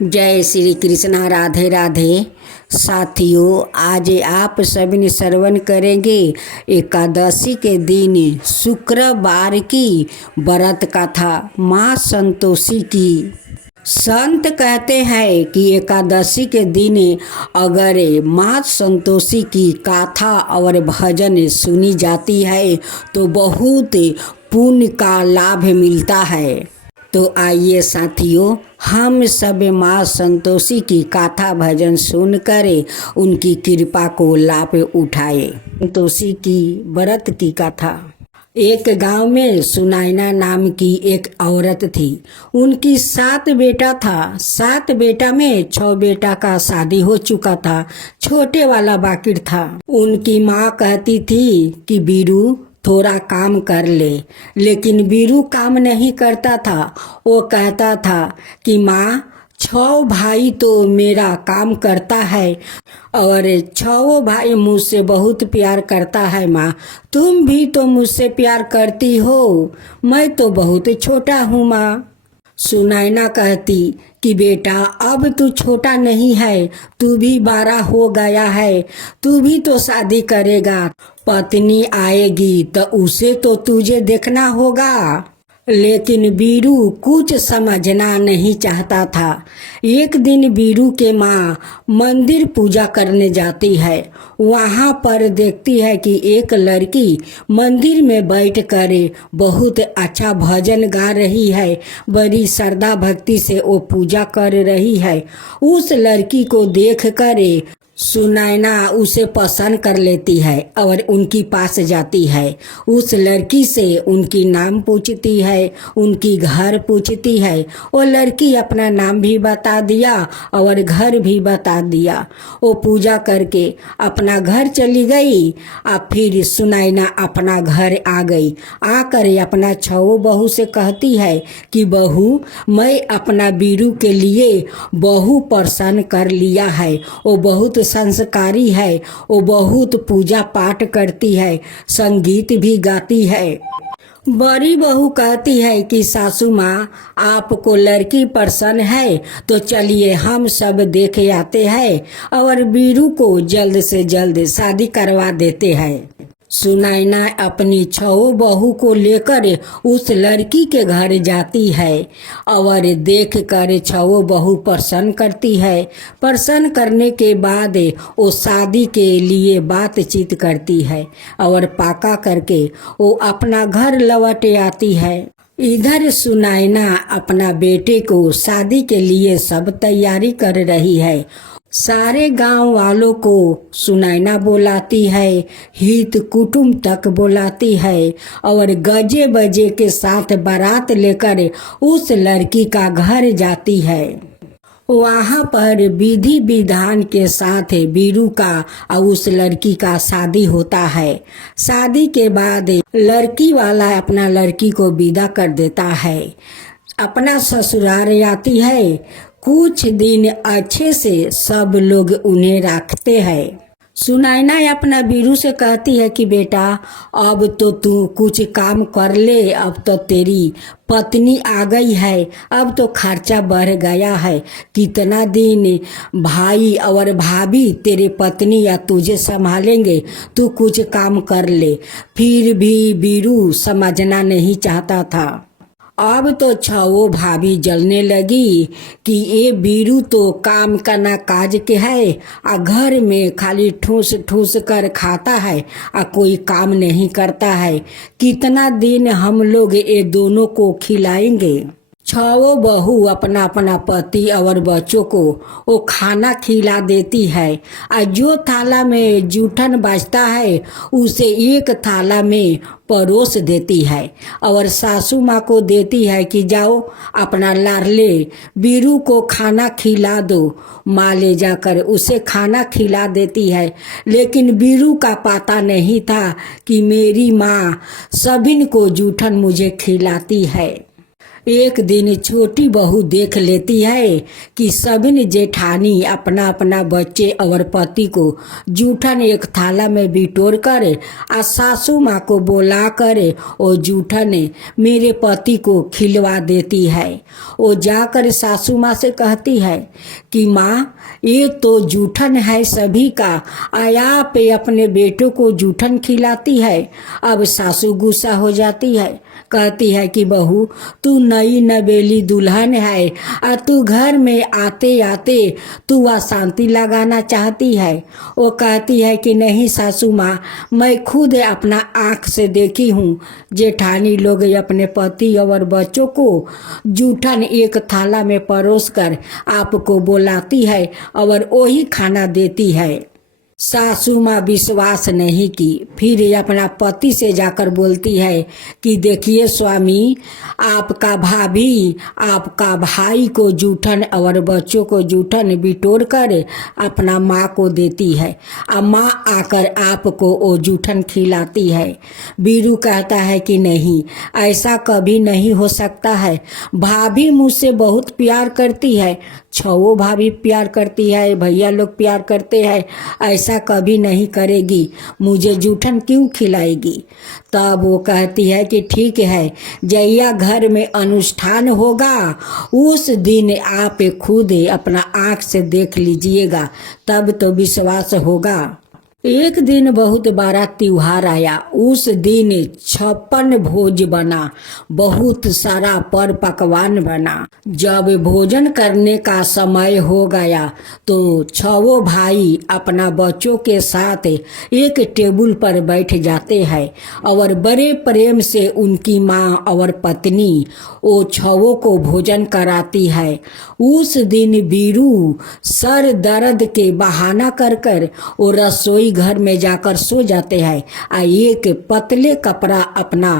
जय श्री कृष्णा। राधे राधे। साथियों, आज आप सभी ने श्रवण करेंगे एकादशी के दिन शुक्रवार की व्रत कथा माँ संतोषी की। संत कहते हैं कि एकादशी के दिन अगर माँ संतोषी की कथा और भजन सुनी जाती है तो बहुत पुण्य का लाभ मिलता है। तो आइए साथियों, हम सब माँ संतोषी की कथा भजन सुनकर उनकी कृपा को लाभ उठाए। संतोषी की व्रत की कथा। एक गांव में सुनैना नाम की एक औरत थी। उनकी 7 बेटा था। 7 बेटा में 6 बेटा का शादी हो चुका था, छोटे वाला बाकी था। उनकी माँ कहती थी कि बीरू थोड़ा काम कर ले, लेकिन बीरू काम नहीं करता था। वो कहता था कि माँ 6 भाई तो मेरा काम करता है और 6 भाई मुझसे बहुत प्यार करता है। माँ तुम भी तो मुझसे प्यार करती हो, मैं तो बहुत छोटा हूँ। माँ सुनैना कहती कि बेटा अब तू छोटा नहीं है, तू भी 12 हो गया है, तू भी तो शादी करेगा, पत्नी आएगी तो उसे तो तुझे देखना होगा। लेकिन बीरू कुछ समझना नहीं चाहता था। एक दिन बीरू के माँ मंदिर पूजा करने जाती है। वहाँ पर देखती है कि एक लड़की मंदिर में बैठकर बहुत अच्छा भजन गा रही है। बड़ी श्रद्धा भक्ति से वो पूजा कर रही है। उस लड़की को देखकर सुनैना उसे पसंद कर लेती है और उनकी पास जाती है। उस लड़की से उनकी नाम पूछती है, उनकी घर पूछती है। वो लड़की अपना नाम भी बता दिया और घर भी बता दिया। वो पूजा करके अपना घर चली गई। अब फिर सुनैना अपना घर आ गई। आकर अपना 6 बहू से कहती है कि बहू, मैं अपना बीरू के लिए बहू पसंद कर लिया है। वो बहुत संस्कारी है, वो बहुत पूजा पाठ करती है, संगीत भी गाती है। बड़ी बहू कहती है कि सासू माँ, आपको लड़की पसंद है तो चलिए हम सब देखे आते हैं और बीरू को जल्द से जल्द शादी करवा देते हैं। सुनैना अपनी 6 बहू को लेकर उस लड़की के घर जाती है और देख कर 6 बहू पसंद करती है। पसंद करने के बाद वो शादी के लिए बातचीत करती है और पाका करके वो अपना घर लौट आती है। इधर सुनैना अपना बेटे को शादी के लिए सब तैयारी कर रही है। सारे गांव वालों को सुनैना बुलाती है, हित कुटुंब तक बुलाती है और गजे बजे के साथ बारात लेकर उस लड़की का घर जाती है। वहाँ पर विधि विधान के साथ बीरू का और उस लड़की का शादी होता है। शादी के बाद लड़की वाला अपना लड़की को विदा कर देता है, अपना ससुराल आती है। कुछ दिन अच्छे से सब लोग उन्हें रखते हैं। सुनैना अपना बीरू से कहती है कि बेटा अब तो तू कुछ काम कर ले, अब तो तेरी पत्नी आ गई है, अब तो खर्चा बढ़ गया है। कितना दिन भाई और भाभी तेरे पत्नी या तुझे संभालेंगे, तू कुछ काम कर ले। फिर भी बीरू समझना नहीं चाहता था। अब तो 6 भाभी जलने लगी कि ये बीरू तो काम करना काज के है, आ घर में खाली ठूस ठूस कर खाता है, आ कोई काम नहीं करता है। कितना दिन हम लोग ये दोनों को खिलाएंगे। 6 बहू अपना अपना पति और बच्चों को वो खाना खिला देती है। और जो थाला में जूठन बचता है उसे एक थाला में परोस देती है और सासू माँ को देती है कि जाओ अपना लाडले बीरू को खाना खिला दो। माँ ले जाकर उसे खाना खिला देती है। लेकिन बीरू का पता नहीं था कि मेरी माँ सभी को जूठन मुझे खिलाती है। एक दिन छोटी बहू देख लेती है कि सबिन जेठानी अपना अपना बच्चे और पति को जूठन एक थाला में बिटोर कर और सासू माँ को बुला कर वो जूठन मेरे पति को खिलवा देती है। वो जाकर सासू माँ से कहती है कि माँ ये तो जूठन है सभी का, आया पे अपने बेटों को जूठन खिलाती है। अब सासू गुस्सा हो जाती है, कहती है कि बहू तू नई नवेली दुल्हन है और तू घर में आते आते तू अशांति लगाना चाहती है। वो कहती है कि नहीं सासू माँ, मैं खुद अपना आँख से देखी हूँ जेठानी लोग अपने पति और बच्चों को जूठन एक थाला में परोस कर आपको बुलाती है और वही खाना देती है। सासू माँ विश्वास नहीं की, फिर अपना पति से जाकर बोलती है कि देखिए स्वामी, आपका भाभी आपका भाई को जूठन और बच्चों को जूठन बिटोर कर अपना माँ को देती है और माँ आकर आपको वो जूठन खिलाती है। बीरू कहता है कि नहीं, ऐसा कभी नहीं हो सकता है। भाभी मुझसे बहुत प्यार करती है, छवो भाभी प्यार करती है, भैया लोग प्यार करते हैं, ऐसा कभी नहीं करेगी, मुझे जूठन क्यों खिलाएगी। तब वो कहती है कि ठीक है, जैया घर में अनुष्ठान होगा उस दिन आप खुद अपना आँख से देख लीजिएगा, तब तो विश्वास होगा। एक दिन बहुत बड़ा त्योहार आया। उस दिन 56 भोज बना, बहुत सारा पर पकवान बना। जब भोजन करने का समय हो गया तो छवो भाई अपना बच्चों के साथ एक टेबल पर बैठ जाते हैं और बड़े प्रेम से उनकी माँ और पत्नी वो छवो को भोजन कराती है। उस दिन बीरू सर दर्द के बहाना कर कर वो रसोई घर में जाकर सो जाते हैं और एक पतले कपड़ा अपना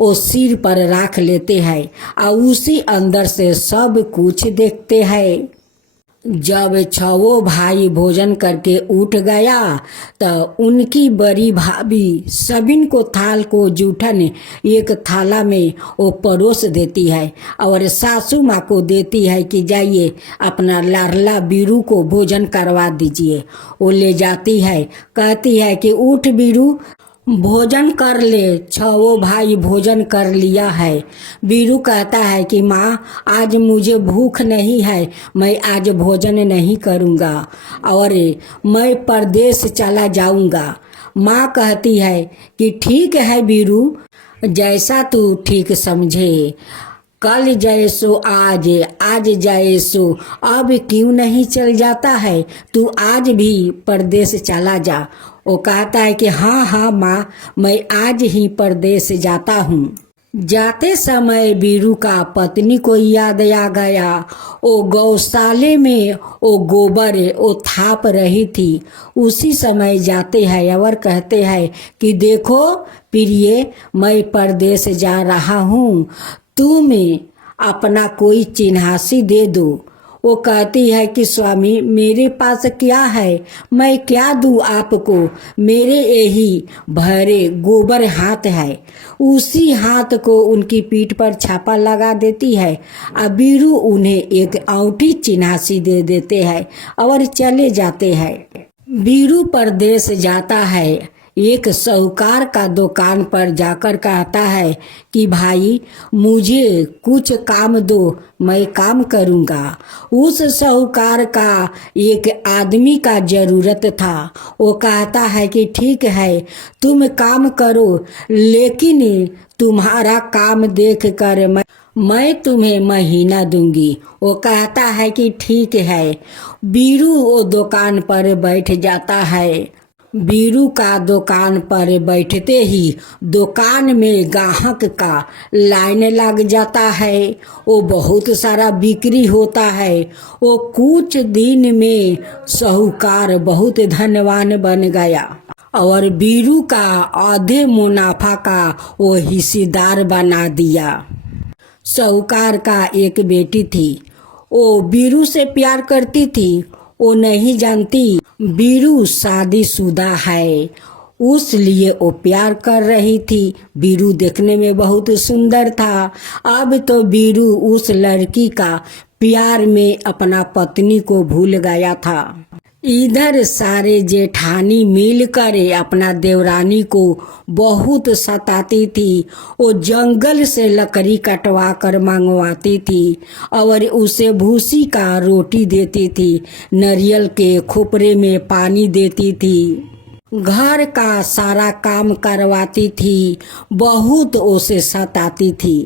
वो सिर पर रख लेते हैं और उसी अंदर से सब कुछ देखते हैं। जब छवो भाई भोजन करके उठ गया तो उनकी बड़ी भाभी सबिन को थाल को जूठन एक थाला में वो परोस देती है और सासू माँ को देती है कि जाइए अपना लाडला बीरू को भोजन करवा दीजिए। वो ले जाती है, कहती है कि उठ बीरू भोजन कर ले। छवो भाई भोजन कर लिया है। बीरू कहता है कि माँ आज मुझे भूख नहीं है, मैं आज भोजन नहीं करूँगा और मैं परदेश चला जाऊँगा। माँ कहती है कि ठीक है बीरू, जैसा तू ठीक समझे, कल जाए सो आज, आज जाए सो अब क्यों नहीं चल जाता है, तू आज भी परदेश चला जा। वो कहता है कि हाँ हाँ माँ, मैं आज ही परदेश जाता हूँ। जाते समय बीरू का पत्नी को याद आ गया। वो गौशाले में वो गोबर वो थाप रही थी। उसी समय जाते हैं और कहते हैं कि देखो प्रिय, मैं परदेश जा रहा हूँ, तुम अपना कोई चिन्हासी दे दो। वो कहती है कि स्वामी मेरे पास क्या है, मैं क्या दूँ आपको, मेरे यही भरे गोबर हाथ है। उसी हाथ को उनकी पीठ पर छापा लगा देती है और बीरू उन्हें एक औंठी चिन्हासी दे देते हैं और चले जाते हैं। बीरू परदेश जाता है। एक साहूकार का दुकान पर जाकर कहता है कि भाई मुझे कुछ काम दो, मैं काम करूँगा। उस साहूकार का एक आदमी का ज़रूरत था। वो कहता है कि ठीक है तुम काम करो, लेकिन तुम्हारा काम देख कर मैं तुम्हें महीना दूंगी। वो कहता है कि ठीक है। बीरू वो दुकान पर बैठ जाता है। बीरू का दुकान पर बैठते ही दुकान में ग्राहक का लाइन लग जाता है। वो बहुत सारा बिक्री होता है। वो कुछ दिन में साहूकार बहुत धनवान बन गया और बीरू का आधे मुनाफा का वो हिस्सेदार बना दिया। साहूकार का एक बेटी थी, वो बीरू से प्यार करती थी। वो नहीं जानती बीरू शादीशुदा है। उस लिए वो प्यार कर रही थी। बीरू देखने में बहुत सुंदर था। अब तो बीरू उस लड़की का प्यार में अपना पत्नी को भूल गया था। इधर सारे जेठानी मिलकर अपना देवरानी को बहुत सताती थी। वो जंगल से लकड़ी कटवा कर मंगवाती थी और उसे भूसी का रोटी देती थी, नारियल के खोपरे में पानी देती थी, घर का सारा काम करवाती थी, बहुत उसे सताती थी।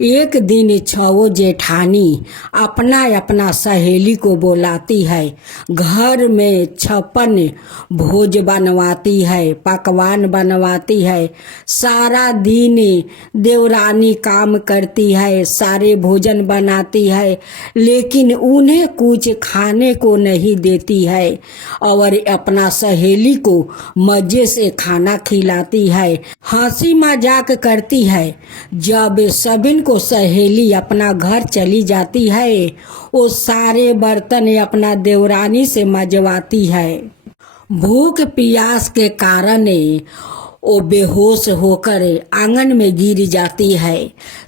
एक दिन छवो जेठानी अपना अपना सहेली को बुलाती है, घर में 56 भोज बनवाती है, पकवान बनवाती है। सारा दिन देवरानी काम करती है, सारे भोजन बनाती है, लेकिन उन्हें कुछ खाने को नहीं देती है और अपना सहेली को मजे से खाना खिलाती है, हंसी मजाक करती है। जब सबिन को सहेली अपना घर चली जाती है, वो सारे बर्तन अपना देवरानी से मजवाती है। भूख प्यास के कारण वो बेहोश होकर आंगन में गिर जाती है।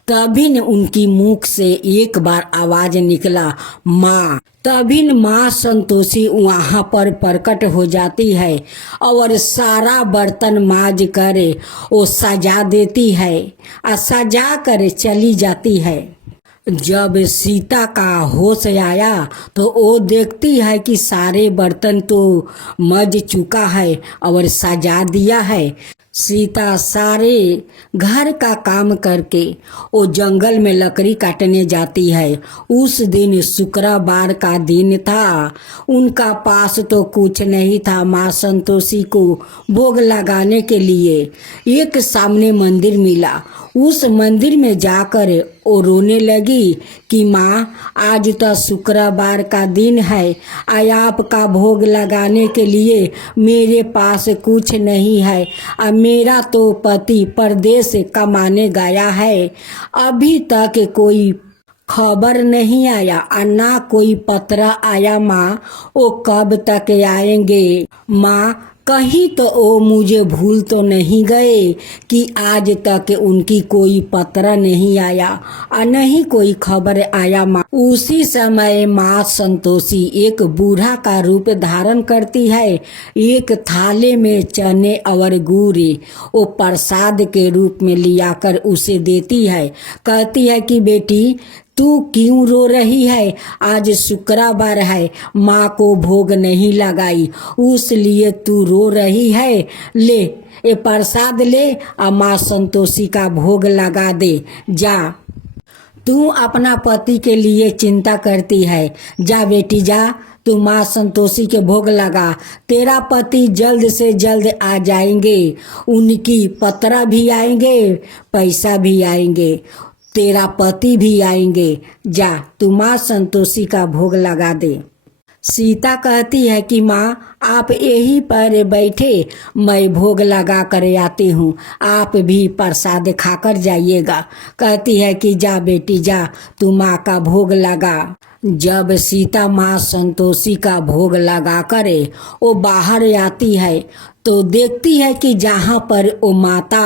तभी न उनकी मुख से एक बार आवाज निकला, माँ। तभी न माँ संतोषी वहाँ पर प्रकट हो जाती है और सारा बर्तन माज कर वो सजा देती है और सजा कर चली जाती है। जब सीता का होश आया तो वो देखती है कि सारे बर्तन तो मज चुका है और सजा दिया है। सीता सारे घर का काम करके वो जंगल में लकड़ी काटने जाती है। उस दिन शुक्रवार का दिन था। उनका पास तो कुछ नहीं था माँ संतोषी को भोग लगाने के लिए। एक सामने मंदिर मिला। उस मंदिर में जाकर वो रोने लगी कि माँ, आज तो शुक्रवार का दिन है, आपका भोग लगाने के लिए मेरे पास कुछ नहीं है। अब मेरा तो पति परदेश कमाने गया है, अभी तक कोई खबर नहीं आया और ना कोई पत्र आया। माँ, वो कब तक आएंगे? माँ, कहीं तो वो मुझे भूल तो नहीं गए कि आज तक उनकी कोई पत्र नहीं आया और नहीं कोई खबर आया। माँ, उसी समय माँ संतोषी एक बूढ़ा का रूप धारण करती है। एक थाले में चने और गुड़ वो प्रसाद के रूप में लियाकर उसे देती है। कहती है कि बेटी, तू क्यों रो रही है? आज शुक्रवार है, माँ को भोग नहीं लगाई, उस लिए तू रो रही है। ले ये प्रसाद ले और माँ संतोषी का भोग लगा दे। जा, तू अपना पति के लिए चिंता करती है, जा बेटी जा, तू माँ संतोषी के भोग लगा। तेरा पति जल्द से जल्द आ जाएंगे, उनकी पत्र भी आएंगे, पैसा भी आएंगे, तेरा पति भी आएंगे। जा, तू माँ संतोषी का भोग लगा दे। सीता कहती है कि माँ, आप यहीं पर बैठे, मैं भोग लगा कर आती हूँ, आप भी प्रसाद खाकर जाइएगा। कहती है कि जा बेटी जा, तू माँ का भोग लगा। जब सीता माँ संतोषी का भोग लगा कर वो बाहर आती है तो देखती है कि जहाँ पर वो माता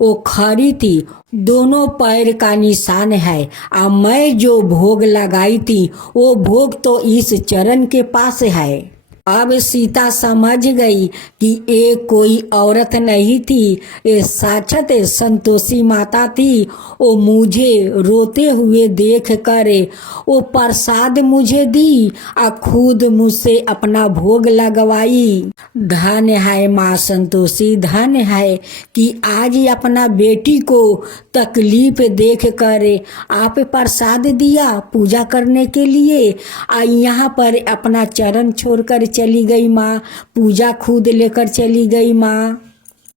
वो खड़ी थी, दोनों पैर का निशान है और मैं जो भोग लगाई थी वो भोग तो इस चरण के पास है। अब सीता समझ गई कि ये कोई औरत नहीं थी, ये साक्षात संतोषी माता थी। वो मुझे रोते हुए देख कर वो प्रसाद मुझे दी और खुद मुझसे अपना भोग लगवाई। धन्य है माँ संतोषी, धन्य है कि आज अपना बेटी को तकलीफ देख कर आप प्रसाद दिया पूजा करने के लिए, और यहाँ पर अपना चरण छोड़कर चली गई माँ, पूजा खुद लेकर चली गई माँ।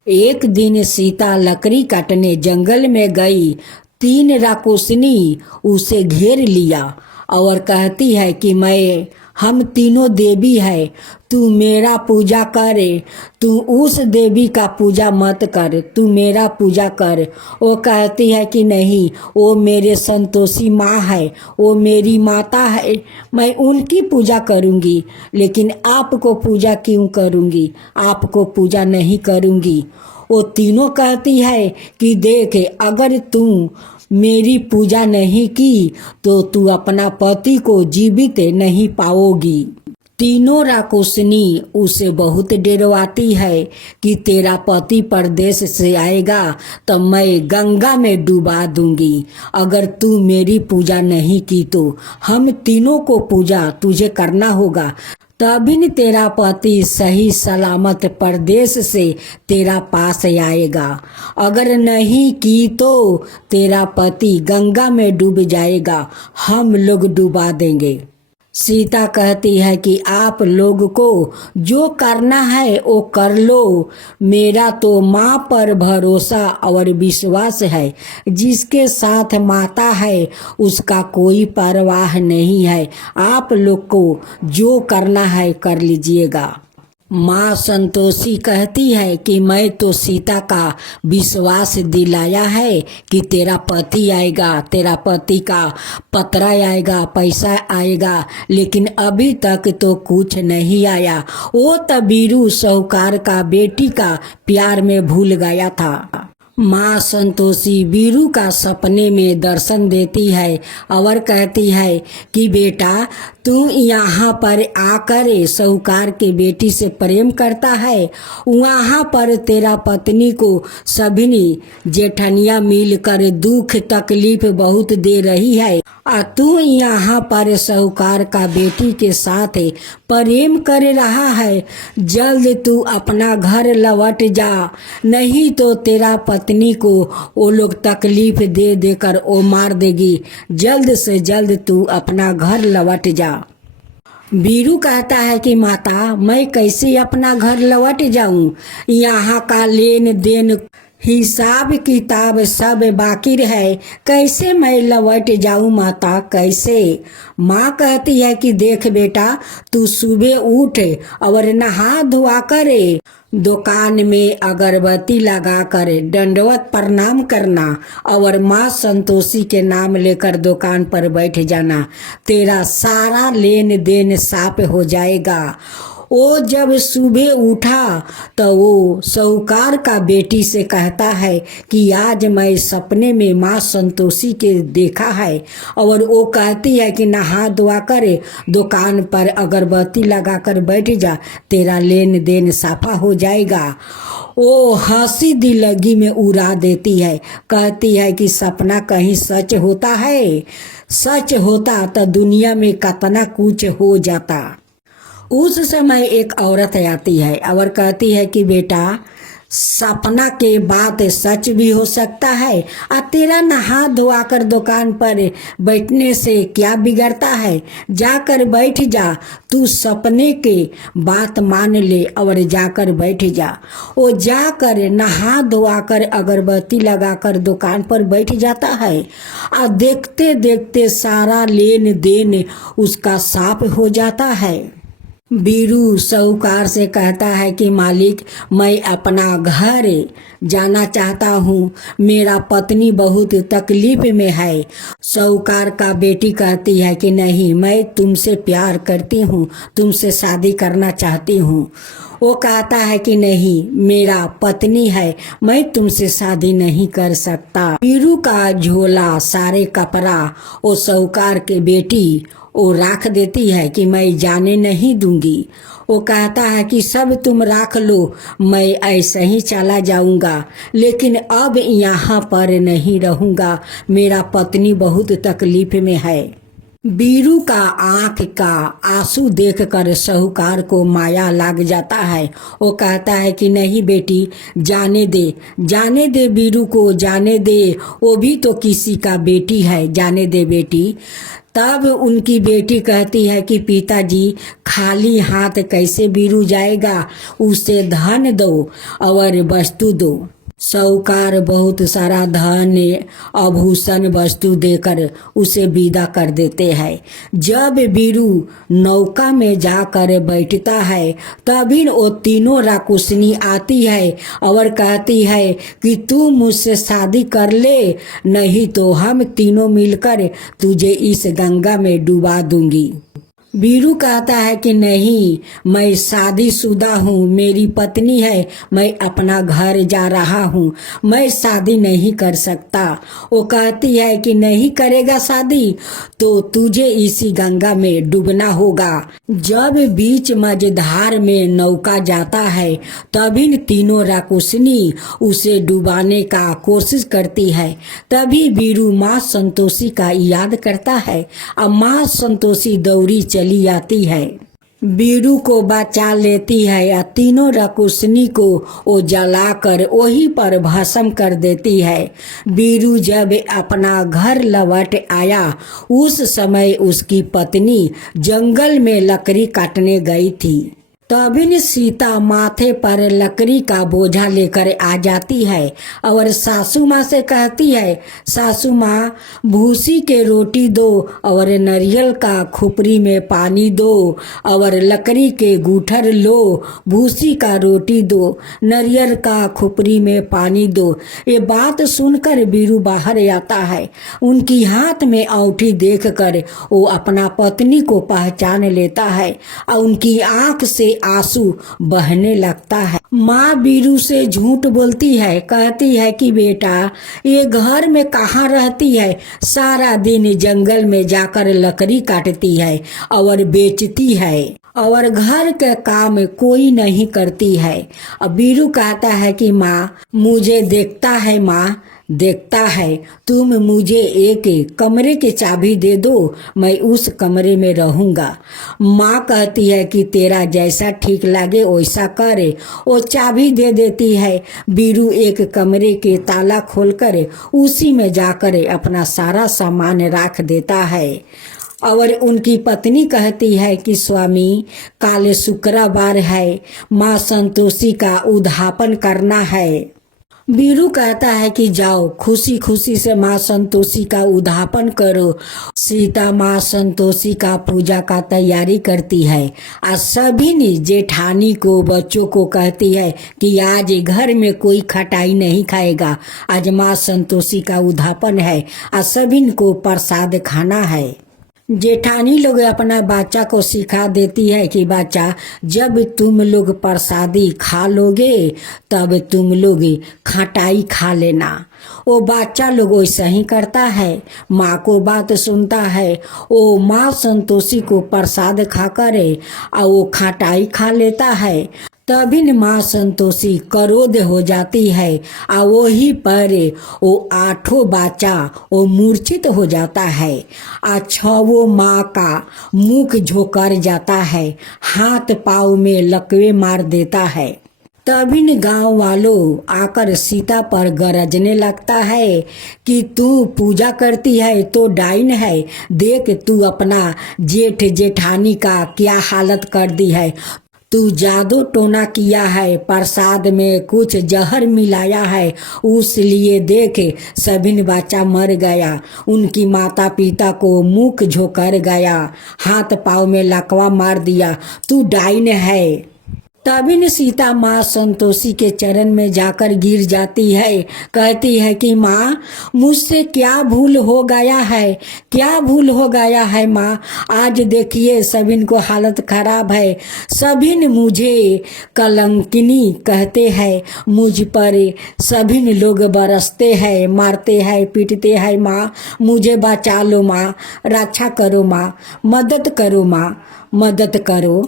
एक दिन सीता लकड़ी काटने जंगल में गई। 3 राक्षसनी उसे घेर लिया और कहती है कि मैं हम तीनों देवी है, तू मेरा पूजा करे, तू उस देवी का पूजा मत कर, तू मेरा पूजा कर। वो कहती है कि नहीं, वो मेरे संतोषी माँ है, वो मेरी माता है, मैं उनकी पूजा करूँगी, लेकिन आपको पूजा क्यों करूँगी, आपको पूजा नहीं करूँगी। वो तीनों कहती है कि देख, अगर तू मेरी पूजा नहीं की तो तू अपना पति को जीवित नहीं पाओगी। तीनों राक्षसनी उसे बहुत डरवाती है कि तेरा पति परदेश से आएगा तो मैं गंगा में डुबा दूंगी, अगर तू मेरी पूजा नहीं की तो हम तीनों को पूजा तुझे करना होगा, तभी न तेरा पति सही सलामत परदेश से तेरा पास आएगा, अगर नहीं की तो तेरा पति गंगा में डूब जाएगा, हम लोग डुबा देंगे। सीता कहती है कि आप लोग को जो करना है वो कर लो, मेरा तो माँ पर भरोसा और विश्वास है, जिसके साथ माता है उसका कोई परवाह नहीं है, आप लोग को जो करना है कर लीजिएगा। माँ संतोषी कहती है कि मैं तो सीता का विश्वास दिलाया है कि तेरा पति आएगा, तेरा पति का पत्र आएगा, पैसा आएगा, लेकिन अभी तक तो कुछ नहीं आया। वो तो बीरू साहूकार का बेटी का प्यार में भूल गया था। माँ संतोषी बीरू का सपने में दर्शन देती है और कहती है कि बेटा, तू यहाँ पर आकर साहूकार के बेटी से प्रेम करता है, वहाँ पर तेरा पत्नी को सभी जेठनिया मिलकर दुख तकलीफ बहुत दे रही है, और तू यहाँ पर साहूकार का बेटी के साथ प्रेम कर रहा है। जल्द तू अपना घर लौट जा, नहीं तो तेरा पत्नी को वो लोग तकलीफ दे देकर वो मार देगी, जल्द से जल्द तू अपना घर लौट जा। बीरू कहता है कि माता, मैं कैसे अपना घर लौट जाऊं, यहाँ का लेन देन हिसाब किताब सब बाकी है, कैसे मैं लौट जाऊं माता, कैसे। माँ कहती है कि देख बेटा, तू सुबह उठ और नहा धोआ करे, दुकान में अगरबत्ती लगा कर दंडवत प्रणाम करना और माँ संतोषी के नाम लेकर दुकान पर बैठ जाना, तेरा सारा लेन देन साफ हो जाएगा। वो जब सुबह उठा तो वो साहूकार का बेटी से कहता है कि आज मैं सपने में माँ संतोषी के देखा है, और वो कहती है कि नहा धोआ कर दुकान पर अगरबत्ती लगाकर बैठ जा, तेरा लेन देन साफा हो जाएगा। वो हंसी दिलगी में उड़ा देती है, कहती है कि सपना कहीं सच होता है, सच होता तो दुनिया में कितना कुछ हो जाता। उस समय एक औरत आती है और कहती है कि बेटा, सपना के बात सच भी हो सकता है, और तेरा नहा धोआ कर दुकान पर बैठने से क्या बिगड़ता है, जाकर बैठ जा, तू सपने के बात मान ले और जाकर बैठ जा। वो जाकर नहा धोआ कर अगरबत्ती लगाकर दुकान पर बैठ जाता है, और देखते देखते सारा लेन देन उसका साफ हो जाता है। बीरू साहूकार से कहता है कि मालिक, मैं अपना घर जाना चाहता हूँ, मेरा पत्नी बहुत तकलीफ में है। साहूकार का बेटी कहती है कि नहीं, मैं तुमसे प्यार करती हूँ, तुमसे शादी करना चाहती हूँ। वो कहता है कि नहीं, मेरा पत्नी है, मैं तुमसे शादी नहीं कर सकता। बीरू का झोला सारे कपड़ा वो साहूकार के बेटी वो राख देती है कि मैं जाने नहीं दूंगी। वो कहता है कि सब तुम राख लो, मैं ऐसे ही चला जाऊंगा, लेकिन अब यहाँ पर नहीं रहूंगा, मेरा पत्नी बहुत तकलीफ में है। बीरू का आंख का आंसू देखकर साहूकार को माया लग जाता है। वो कहता है कि नहीं बेटी, जाने दे, जाने दे, बीरू को जाने दे, वो भी तो किसी का बेटी है, जाने दे बेटी। तब उनकी बेटी कहती है कि पिताजी, खाली हाथ कैसे बीरू जाएगा, उसे धन दो और वस्तु दो। साहूकार बहुत सारा धन आभूषण वस्तु देकर उसे विदा कर देते हैं। जब वीरू नौका में जाकर बैठता है तभी वो तीनों राक्षसनी आती है और कहती है कि तू मुझसे शादी कर ले, नहीं तो हम तीनों मिलकर तुझे इस गंगा में डुबा दूंगी। वीरू कहता है कि नहीं, मैं शादीशुदा हूँ, मेरी पत्नी है, मैं अपना घर जा रहा हूँ, मैं शादी नहीं कर सकता। वो कहती है कि नहीं करेगा शादी तो तुझे इसी गंगा में डूबना होगा। जब बीच मझधार में नौका जाता है तभी तीनों राक्षसनी उसे डुबाने का कोशिश करती है। तभी वीरू माँ संतोषी का याद करता है और माँ संतोषी दौड़ी चली आती है, वीरू को बचा लेती है या तीनों राक्षसनी को वो जलाकर वहीं पर भस्म कर देती है। वीरू जब अपना घर लौट आया उस समय उसकी पत्नी जंगल में लकड़ी काटने गई थी। तभी सीता माथे पर लकड़ी का बोझा लेकर आ जाती है और सासू माँ से कहती है, सासू माँ भूसी के रोटी दो और नारियल का खुपरी में पानी दो और लकड़ी के गूठर लो, भूसी का रोटी दो, नारियल का खुपरी में पानी दो। ये बात सुनकर वीरू बाहर आता है। उनकी हाथ में औंठी देखकर वो अपना पत्नी को पहचान लेता है और उनकी आंख से आंसू बहने लगता है। माँ वीरू से झूठ बोलती है, कहती है कि बेटा ये घर में कहाँ रहती है, सारा दिन जंगल में जाकर लकड़ी काटती है और बेचती है और घर के काम कोई नहीं करती है। अब वीरू कहता है कि माँ मुझे देखता है, माँ देखता है, तुम मुझे एक कमरे की चाबी दे दो, मैं उस कमरे में रहूँगा। माँ कहती है कि तेरा जैसा ठीक लगे वैसा करे। वो चाबी दे देती है। वीरू एक कमरे के ताला खोलकर उसी में जाकर अपना सारा सामान रख देता है और उनकी पत्नी कहती है कि स्वामी काले शुक्रवार है, माँ संतोषी का उद्यापन करना है। वीरू कहता है कि जाओ खुशी खुशी से माँ संतोषी का उद्यापन करो। सीता माँ संतोषी का पूजा का तैयारी करती है। आज सभी ने जेठानी को बच्चों को कहती है कि आज घर में कोई खटाई नहीं खाएगा, आज माँ संतोषी का उद्यापन है, आज सभी को प्रसाद खाना है। जेठानी लोग अपना बच्चा को सिखा देती है कि बच्चा जब तुम लोग प्रसादी खा लोगे तब तुम लोग खटाई खा लेना। वो बच्चा लोग वैसा ही करता है, माँ को बात सुनता है। वो माँ संतोषी को प्रसाद खा करे और वो खटाई खा लेता है। तभी माँ संतोषी क्रोध हो जाती है और वही पर वो आठों बच्चा वो मूर्छित हो जाता है। छवो माँ का मुख झोकर जाता है, हाथ पाँव में लकवे मार देता है। तभी गांव वालों आकर सीता पर गरजने लगता है कि तू पूजा करती है तो डाइन है, देख तू अपना जेठ जेठानी का क्या हालत कर दी है, तू जादू टोना किया है, प्रसाद में कुछ जहर मिलाया है, उसलिए देख सभी बच्चा मर गया। उनकी माता पिता को मुख झोंकर गया, हाथ पाँव में लकवा मार दिया, तू डाइन है। तभी सीता माँ संतोषी के चरण में जाकर गिर जाती है, कहती है कि माँ मुझसे क्या भूल हो गया है, क्या भूल हो गया है माँ, आज देखिए सभी को हालत खराब है, सभी मुझे कलंकिनी कहते हैं, मुझ पर सभी लोग बरसते हैं, मारते हैं, पीटते हैं। माँ मुझे बचा लो माँ, रक्षा करो माँ, मदद करो माँ, मदद करो।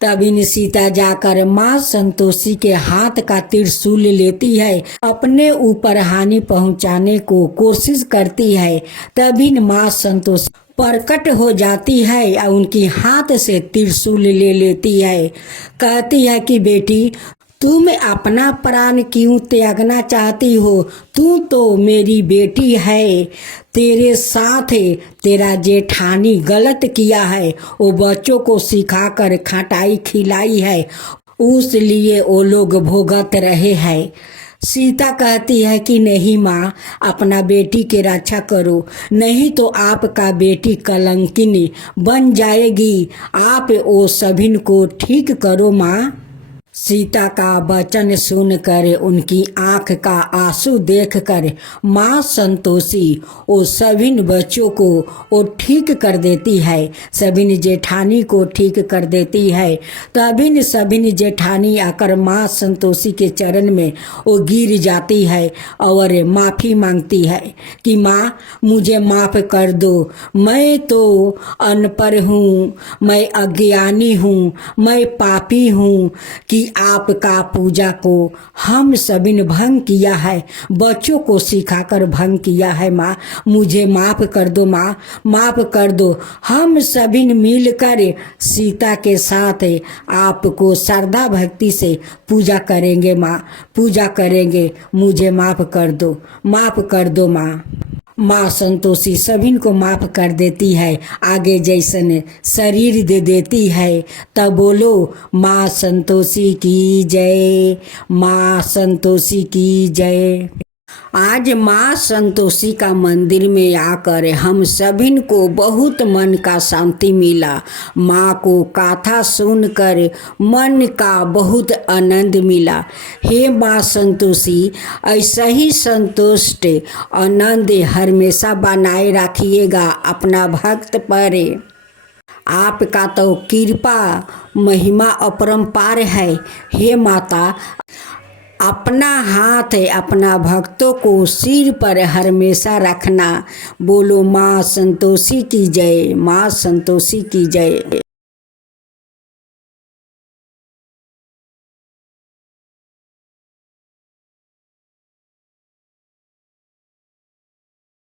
तभी सीता जाकर माँ संतोषी के हाथ का त्रिशूल लेती है, अपने ऊपर हानि पहुँचाने को कोशिश करती है। तभी माँ संतोषी प्रकट हो जाती है और उनकी हाथ से त्रिशूल ले लेती है। कहती है कि बेटी तुम अपना प्राण क्यों त्यागना चाहती हो, तू तो मेरी बेटी है, तेरे साथ तेरा जेठानी गलत किया है, वो बच्चों को सिखाकर खटाई खिलाई है, उसलिए वो लोग भोगत रहे हैं। सीता कहती है कि नहीं माँ, अपना बेटी की रक्षा करो, नहीं तो आपका बेटी कलंकिनी बन जाएगी। आप वो सभी को ठीक करो माँ। सीता का वचन सुनकर, उनकी आंख का आंसू देखकर माँ संतोषी वो सभी बच्चों को वो ठीक कर देती है, सभी जेठानी को ठीक कर देती है। तभी सभी जेठानी आकर माँ संतोषी के चरण में वो गिर जाती है और माफ़ी मांगती है कि माँ मुझे माफ़ कर दो, मैं तो अनपढ़ हूँ, मैं अज्ञानी हूँ, मैं पापी हूँ कि आपका पूजा को हम सभी ने भंग किया है, बच्चों को सिखाकर भंग किया है। माँ मुझे माफ़ कर दो, माँ माफ़ कर दो। हम सभी मिलकर सीता के साथ आपको श्रद्धा भक्ति से पूजा करेंगे माँ, पूजा करेंगे। मुझे माफ़ कर दो, माफ़ कर दो माँ। माँ संतोषी सभी को माफ़ कर देती है, आगे जैसन शरीर दे देती है। तब बोलो माँ संतोषी की जय, माँ संतोषी की जय। आज माँ संतोषी का मंदिर में आकर हम सभी को बहुत मन का शांति मिला। माँ को कथा सुनकर मन का बहुत आनंद मिला। हे माँ संतोषी, ऐसा ही संतुष्ट आनंद हमेशा बनाए रखिएगा अपना भक्त पर। आपका तो कृपा महिमा अपरंपार है। हे माता, अपना हाथ अपना भक्तों को सिर पर हमेशा रखना। बोलो माँ संतोषी की जय, माँ संतोषी की जय।